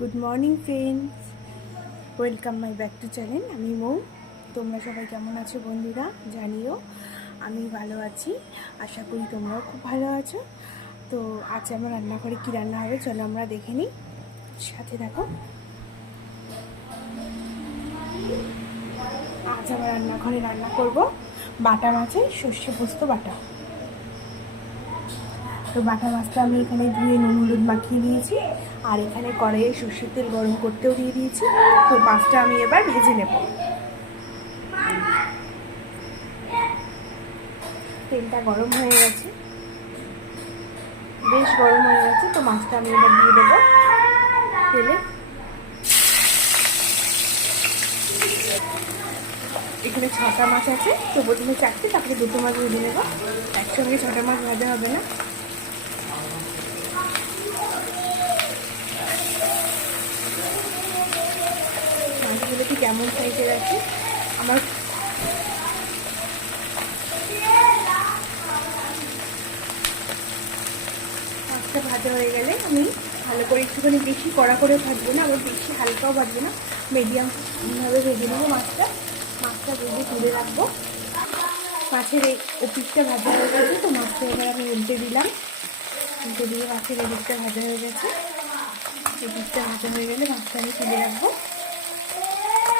Good morning friends, welcome my back to channel. আমি মৌ। তোমরা সবাই কেমন আছো বন্ধুরা? জানিও। আমি ভালো আছি, আশা করি তোমরাও খুব ভালো আছো। তো আজ আমার রান্নাঘরে কী রান্না হবে চলো আমরা দেখে নিই, সাথে দেখো। আজ আমার রান্নাঘরে রান্না করব বাটা মাছের সর্ষে পোস্ত বাটা। তো বাটা মাছটা আমি এখানে ধুয়ে নুন হলুদ মাখিয়ে দিয়েছি, আর এখানে কড়াইয়ে সর্ষের তেল গরম করতেও দিয়ে দিয়েছি। তো মাছটা আমি এবার ভেজে নেব। তেলটা গরম হয়ে গেছে, বেশ গরম হয়ে গেছে। তো মাছটা আমি এবার দিয়ে দেবো তেলে। এখানে 6টা মাছ আছে, তো প্রথমে 4টে, তারপরে 2টো মাছ ভেজে নেবো। একসঙ্গে 6টা মাছ ভাজা হবে না। মাছগুলো কি কেমন সাইজের আছে আমার মাছটা ভাজা হয়ে গেলে আমি ভালো করে একটুখানি বেশি কড়া করে ভাজবো না, আবার বেশি হালকাও ভাজবো না, মিডিয়ামভাবে ভেজে নেবো মাছটা ভেজে তুলে রাখবো। মাছের এই ওপিসটা ভাজা হয়ে গেছে, তো মাছটা এবার আমি উল্টে দিলাম। উল্টে দিয়ে মাছের ওপিসটা ভাজা হয়ে গেছে। ওপিসটা ভাজা হয়ে গেলে মাছটা আমি তুলে রাখবো।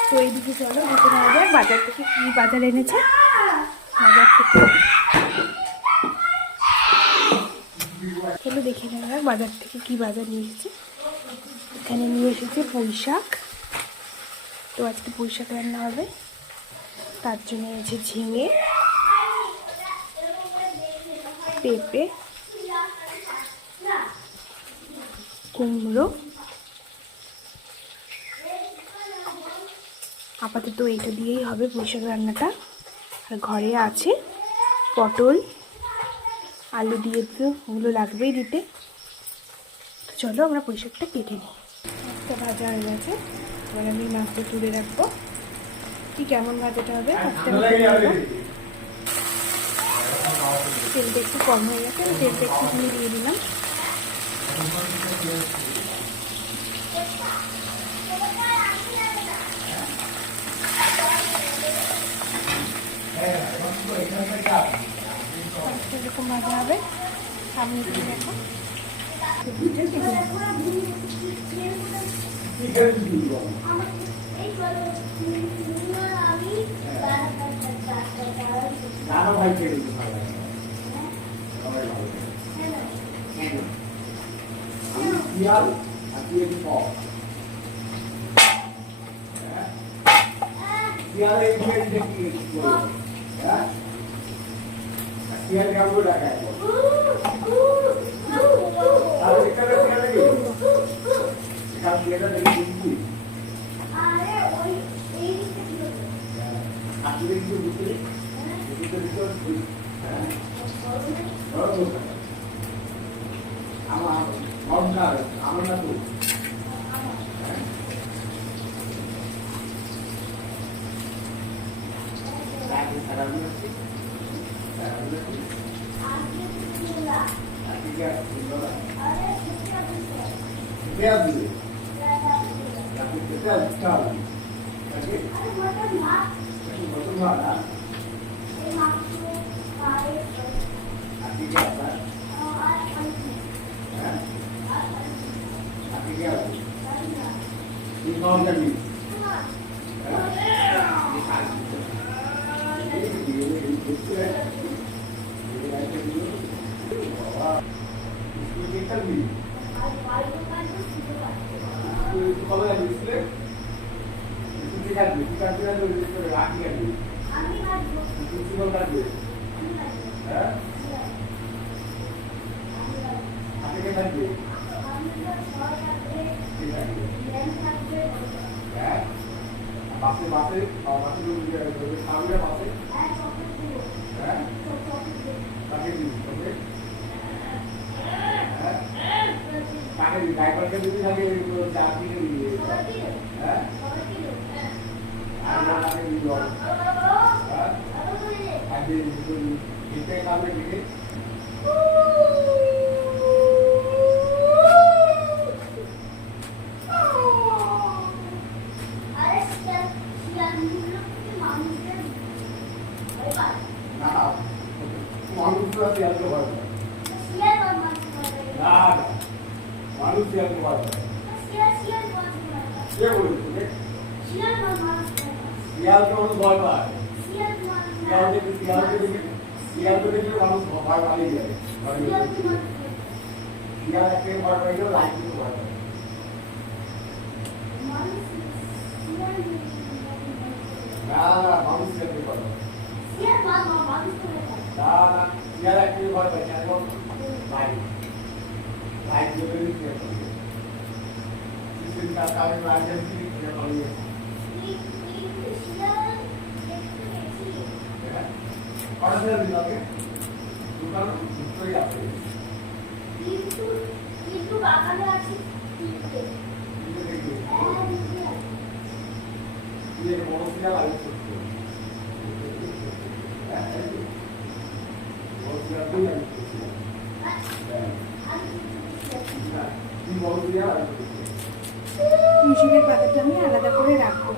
তো এইদিকে চলো দেখে নেওয়া যাক বাজার থেকে কী বাজার এনেছে। চলো দেখে নেওয়া যাক বাজার থেকে কী বাজার নিয়ে এসেছে। এখানে নিয়ে এসেছে পুঁই শাক। তো আজকে পুঁই শাক রান্না হবে, তার জন্য এনেছে ঝিঙে, পেঁপে, কুমড়ো। আপাতত এইটা দিয়েই হবে পুঁই শাক রান্নাটা। আর ঘরে আছে পটল, আলু দিয়ে তো ওগুলো লাগবেই দিতে। তো চলো আমরা পুঁই শাকটা কেটে নিই। মাছটা ভাজা হয়ে গেছে, এবার আমি মাছটা তুলে রাখবো। কি কেমন ভাজাটা হবে মাছটা তেলটা একটু কম হয়ে গেছে, আমি তেলটা একটুখানি দিয়ে দিলাম। এরকম ভাজা হবে, সামনে দিয়ে দেখো। মিশিকের পাতাটা আমি আলাদা করে রাখবো।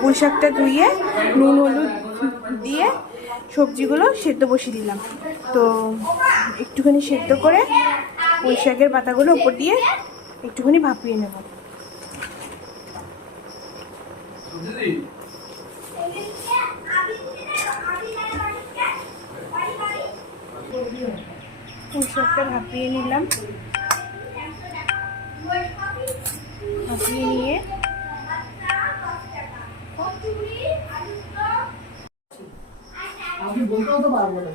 পুঁই শাকটা ধুয়ে নুন হলুদ দিয়ে সবজিগুলো সেদ্ধ বসিয়ে দিলাম। তো একটুখানি সেদ্ধ করে পুঁই শাকের পাতাগুলো উপর দিয়ে একটুখানি ভাপিয়ে নেব। পুঁই শাকটা ভাপিয়ে নিলাম। ভাপিয়ে নিয়ে আমি বলতেও তো পারবো না,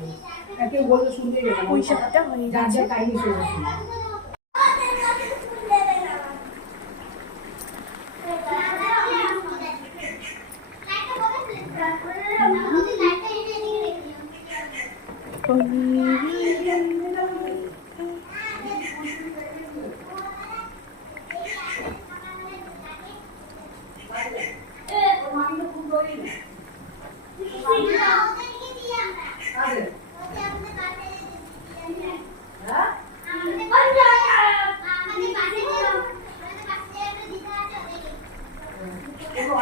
একে বলতে শুনতে গেলাম পুঁই শাকটা হয়ে যাচ্ছে। টাইমে চলে আসি।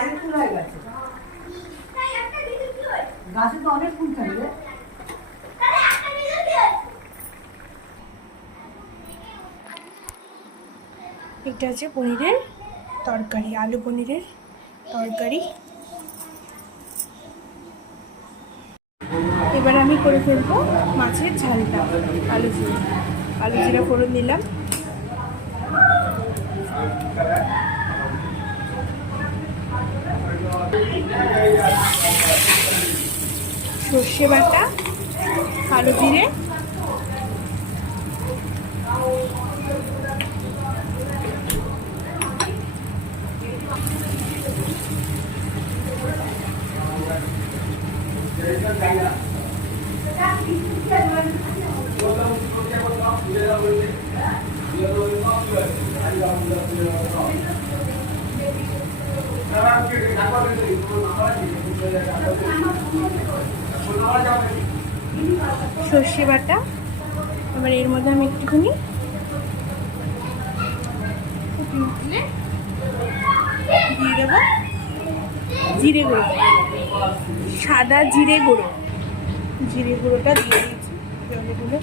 অনেক ফুল হয়ে গেছে, গাছে তো অনেক ফুল থাকবে। এটা হচ্ছে পনিরের তরকারি, আলু পনিরের তরকারি। এবার আমি করে ফেলবো মাছের ঝালটা। আলু জিরা ফোড়ন দিলাম। সর্ষে বাটা, কালো জিরে, সর্ষে বাটা। এবার এর মধ্যে আমি একটুখানি দিয়ে দেবো জিরে গুঁড়ো, সাদা জিরে গুঁড়ো। জিরে গুঁড়োটা দিয়ে দিয়েছি জলগুলো।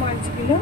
মাছগুলো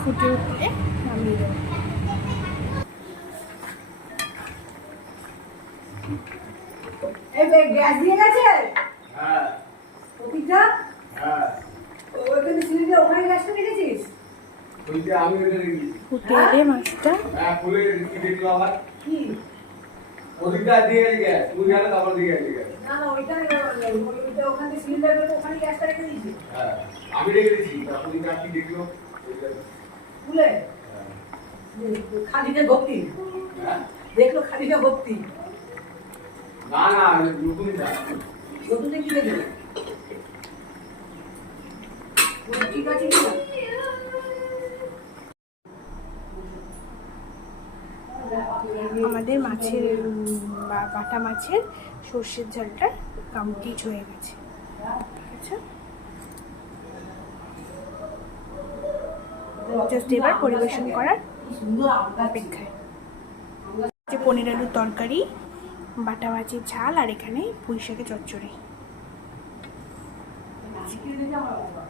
ফুটে উঠলে নামিয়ে দেবো। এই বে, গ্যাস দিয়ে গেছে হ্যাঁ প্রতিটা হ্যাঁ ওইখানে সিলিন্ডার ওখানে গ্যাসটা রেখেছিস ওইটা আমি ওইটা রেখেছি। ফুটে এলে মাছটা হ্যাঁ খুলে কি দেখলো আবার কি ওদিকটা দিয়ে গেছে তুই গেলে তারপর দিয়ে গেছে না না ওইটা ওইটা ওখানে সিলিন্ডার ওখানে গ্যাসটা রেখে দিয়েছিস হ্যাঁ আমি রেখে দিয়েছি তারপর ওদিকটা কি দেখলো ওইটা খুলে হ্যাঁ। খালিটা ভর্তি হ্যাঁ দেখলো খালিটা ভর্তি না না নতুনটা নতুনে কি দেখবে ঠিক আছে কি না আমাদের মাছের বাটা মাছের সর্ষের ঝালটা কমপ্লিট হয়ে গেছে। আচ্ছা, জাস্ট এবার পরিবেশন করার সুন্দর আমটা অপেক্ষায়। যে পনির আলুর তরকারি, বাটা মাছের ঝাল, আর এখানে পুঁই শাকের চচ্চড়ি। দেখে আমার বাবা